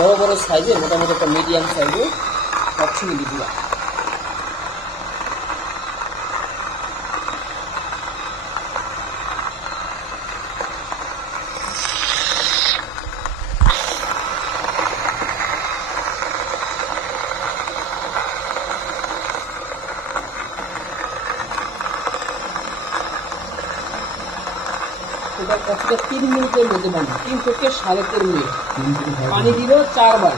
বড় বড় সাইজের মোটামুটি একটা মিডিয়াম সাইজের একশো মিলি এটা কতটা তিন মিনিটের মধ্যে বানাবো তিন থেকে সাড়ে তিন মিনিট। পানি দিব চারবার।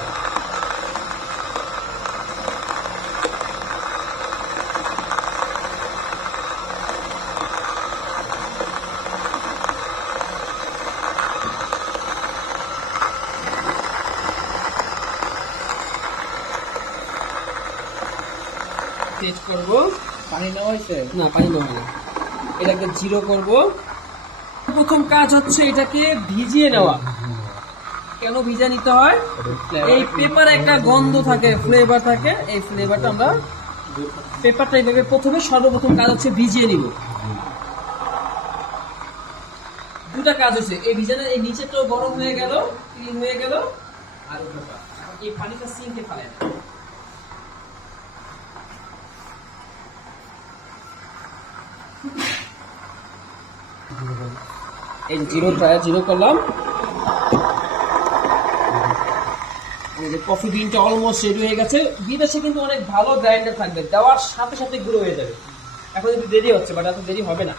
করব। পানি নেওয়া হয়েছে? না পানি দেবো না এটাকে জিরো করব। প্রথম কাজ হচ্ছে এটাকে ভিজিয়ে নেওয়া। কেন ভিজে নিতে হয়? এই পেপার একটা গন্ধ থাকে ফ্লেভার থাকে। এই ফ্লেভারটা আমরা পেপারটা এইভাবে প্রথমে সর্বপ্রথম কাজ হচ্ছে ভিজিয়ে নিব। দুটা কাজ হচ্ছে, এই ভিজানো, এই নিচেটাও গরম হয়ে গেল ক্লিন হয়ে গেল, আর এই পানিটা সিঙ্কে ফেলে এই জিরো জিরো করলাম। কফি বিনটা অলমোস্ট রেডি হয়ে গেছে। বিদেশে কিন্তু অনেক ভালো গ্রাইন্ডার থাকবে। দেওয়ার সাথে সাথে গুঁড়ো হয়ে যাবে। এখন একটু দেরি হচ্ছে বাট এত দেরি হবে না।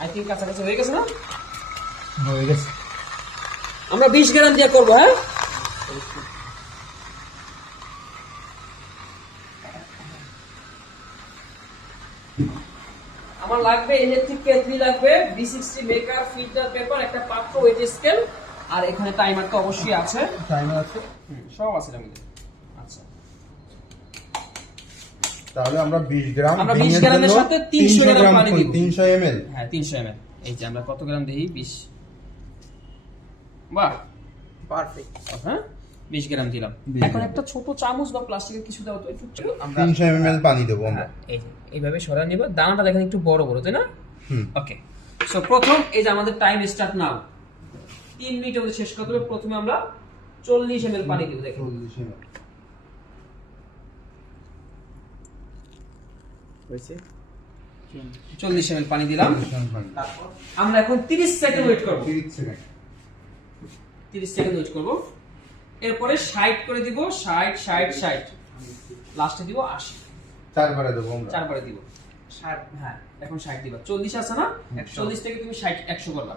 আই থিঙ্ক কাছাকাছি হয়ে গেছে না? হয়ে গেছে। আমরা বিশ গ্রাম দিয়ে করব হ্যাঁ? লাগবে ইলেকট্রিক কেটলি লাগবে V sixty maker filter paper একটা পাত্র ওয়েট স্কেল আর এখানে টাইমার তো অবশ্যই আছে। টাইমার আছে। সব আছে আচ্ছা। তাহলে আমরা 20 গ্রাম আমরা 20 গ্রামের সাথে 300 গ্রাম পানি দিব। 300 এমএল হ্যাঁ তিনশো এম এই যে আমরা কত গ্রাম দিই? বিশ। বাহ। পারফেক্ট হ্যাঁ? বিশ গ্রাম দিলাম। এখন একটা ছোট চামচ বা প্লাস্টিকের কিছু দাও তো একটু আমরা 300 এমএল পানি দেবো আমরা। হ্যাঁ, এই যে এইভাবে সরা নিব। দানাটা দেখেন একটু বড় বড় তাই না? হুম। ওকে সো প্রথম এই যে আমাদের টাইম স্টার্ট নাও তিন মিনিটের মধ্যে শেষ করতে হবে। প্রথমে আমরা চল্লিশ এম পানি দিব দেখেন। 40 ml হয়েছে? চল্লিশ। এম পানি দিলাম। 40 ml পানি। আমরা এখন তিরিশ সেকেন্ড ওয়েট করব। 30 সেকেন্ড তিরিশ সেকেন্ড ওয়েট করব। এরপরে ষাট করে দিব ষাট ষাট ষাট। লাস্টে দিব আশি। চারবারে দেবো আমরা। চারবারে দিব। ষাট হ্যাঁ এখন ষাট দিবা। চল্লিশ আছে না? চল্লিশ থেকে তুমি ষাট একশো করবা।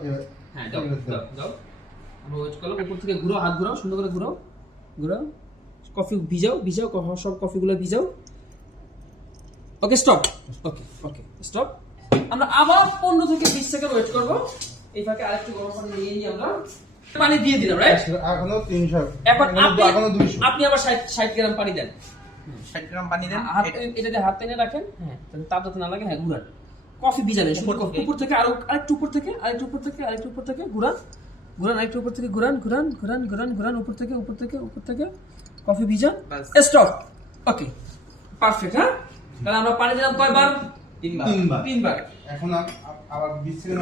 হ্যাঁ দাও দাও দাও। আমরা ওয়েট করলাম। উপর থেকে ঘুরো হাত ঘুরাও সুন্দর করে ঘুরাও ঘুরাও। কফি ভিজাও ভিজাও সব কফিগুলো ভিজাও। Okay stop okay okay stop আমরা আবার পনেরো থেকে বিশ সেকেন্ড ওয়েট করব। এই ফাঁকে আরেকটু গরম পানি নিয়ে নিই আমরা। পানি দিয়ে দিলাম রাইট এখনও 300 এখন আপনি এখনও 200 আপনি আবার ষাট ষাট গ্রাম পানি দেন। ষাট গ্রাম পানি দেন হাত হাত টেনে রাখেন হ্যাঁ। তাহলে তাপ যাতে না লাগে হ্যাঁ ঘুরান কফি ভিজাবেন উপর থেকে আরও আরেকটু উপর থেকে আরেকটু উপর থেকে আরেকটু উপর থেকে ঘুরান ঘুরান আরেকটু উপর থেকে ঘুরান ঘুরান ঘুরান ঘুরান ঘুরান উপর থেকে উপর থেকে উপর থেকে। কফি ভিজান স্টপ ওকে পারফেক্ট হ্যাঁ? তাহলে আমরা পানি দিলাম কয়বার? তিনবার। তিনবার। এখন আবার 20 সেকেন্ড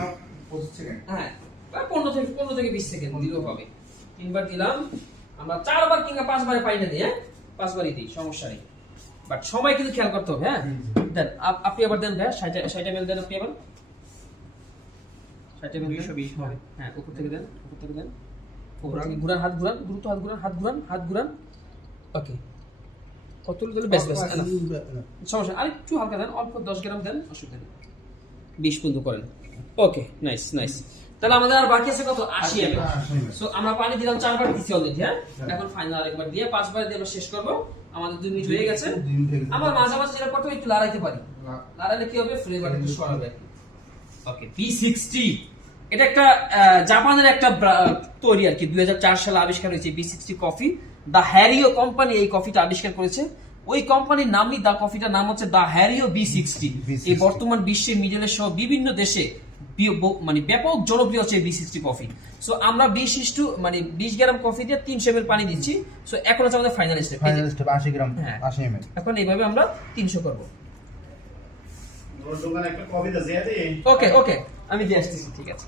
25 সেকেন্ড হ্যাঁ। প্রায় পনেরো থেকে পনেরো থেকে বিশ সেকেন্ড দিলেও হবে। তিনবার দিলাম। আমরা চারবার কিংবা পাঁচবারে পাইনা দিই হ্যাঁ? পাঁচবারই দিই সমস্যা নেই। বাট সময় কিন্তু খেয়াল করতে হবে হ্যাঁ? দেন আপনি আবার দেন ভাইয়া ষাট ষাট এমএল দেন আপনি আবার। ষাট এমএল দুইশো বিশ হবে হ্যাঁ। উপর থেকে দেন উপর থেকে দেন। ঘুরান হাত ঘুরান দ্রুত হাত ঘুরান হাত ঘুরান হাত ঘুরান। ওকে কতগুলো দিলে বেশ বেশ সমস্যা আর একটু হালকা দেন অল্প দশ গ্রাম দেন অসুবিধা নেই। বিশ পর্যন্ত করেন। ওকে নাইস নাইস তাহলে আমাদের আর বাকি আছে কত? আশি এম সো আমরা পানি দিলাম চারবার দিচ্ছি অলরেডি হ্যাঁ? এখন ফাইনাল আরেকবার দিয়ে পাঁচবার দিয়ে আমরা শেষ করব। আমাদের দুই মিনিট হয়ে গেছে। হয়ে। আমার মাঝে মাঝে যেটা করতে একটু লড়াইতে পারি। লড়াইলে কি হবে? ফ্লেভার একটু সরাবে। ওকে পি সিক্সটি এটা একটা জাপানের একটা তৈরি আর কি। দুই হাজার চার সালে আবিষ্কার হয়েছে V sixty coffee the Hario company এই কফিটা আবিষ্কার করেছে। ওই কোম্পানির নামই দ্য কফিটার নাম হচ্ছে the Hario B sixty B60 এই বর্তমান বিশ্বে মিডল সহ বিভিন্ন দেশে মানে ব্যাপক জনপ্রিয় হচ্ছে বি সিক্সটি কফি। সো আমরা বিশ ইস্টু মানে বিশ গ্রাম কফি দিয়ে তিনশো এম পানি দিচ্ছি। সো এখন হচ্ছে আমাদের final step final step 80 gram হ্যাঁ। 80 এমএল এখন এইভাবে আমরা তিনশো করব। ওকে ওকে আমি দিয়ে আসতেছি ঠিক আছে।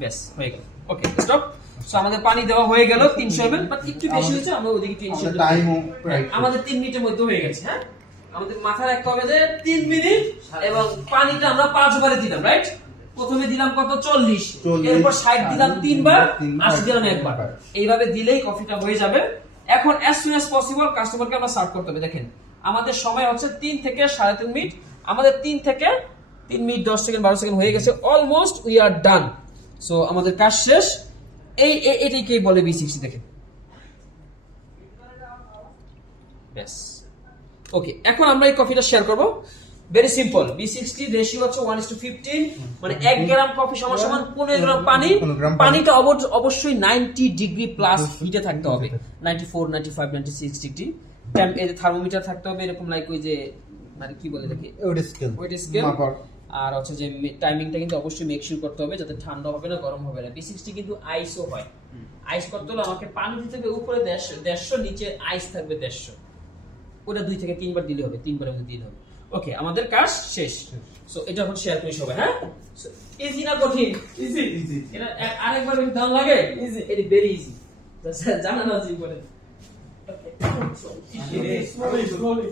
ব্যাস হয়ে গেল। ওকে স্টপ সো আমাদের পানি দেওয়া হয়ে গেল তিনশো এমএল বাট একটু বেশি হয়েছে আমরা ওদিকে আমাদের করব। প্রায় আমাদের তিন মিনিটের মধ্যে হয়ে গেছে হ্যাঁ? আমাদের মাথায় রাখতে হবে যে তিন মিনিট এবং পানিটা আমরা পাঁচবারে দিলাম রাইট প্রথমে দিলাম কত? চল্লিশ। এরপর ষাট দিলাম তিনবার। আশি দিলাম একবার। এইভাবে দিলেই কফিটা হয়ে যাবে। এখন অ্যাজ সুন অ্যাজ পসিবল কাস্টমারকে আমরা সার্ভ করতে হবে। দেখেন আমাদের সময় হচ্ছে তিন থেকে সাড়ে তিন মিনিট। আমাদের তিন থেকে তিন মিনিট দশ সেকেন্ড বারো সেকেন্ড হয়ে গেছে। Almost we are done so আমাদের কাজ শেষ। এই এ- এটাকেই বলে বি সিক্সটি দেখেন। ব্যাস। ওকে এখন আমরা এই কফিটা শেয়ার করব। Very simple V sixty ratio হচ্ছে ওয়ান ইস টু ফিফটিন মানে এক গ্রাম কফি সমান সমান পনেরো গ্রাম পানি। পানিটা অবশ্যই নাইনটি ডিগ্রি প্লাস হিটে থাকতে হবে। Ninety four ninety five ninety six degree thermometer থাকতে হবে এরকম লাইক ওই যে মানে কি বলে দেখি স্কেল ওয়েট স্কেল আর হচ্ছে যে টাইমিংটা কিন্তু অবশ্যই মেক শিওর করতে হবে যাতে ঠান্ডা হবে না গরম হবে না। বি সিক্সটি কিন্তু আইসও হয়। আইস করতে হলে আমাকে পানি দিতে হবে উপরে দেড়শো দেড়শো নিচে আইস থাকবে দেড়শো। ওটা দুই থেকে তিনবার দিলে হবে তিনবার মধ্যে দিলে হবে। ওকে আমাদের কাজ শেষ। সো এটা এখন শেয়ার করি সবাই হ্যাঁ? ইজি না কঠিন? ইজি ইজি এটা আরেকবার দাম লাগে ইজি এটা ভেরি ইজি জানা না জি বলে Slowly, slowly.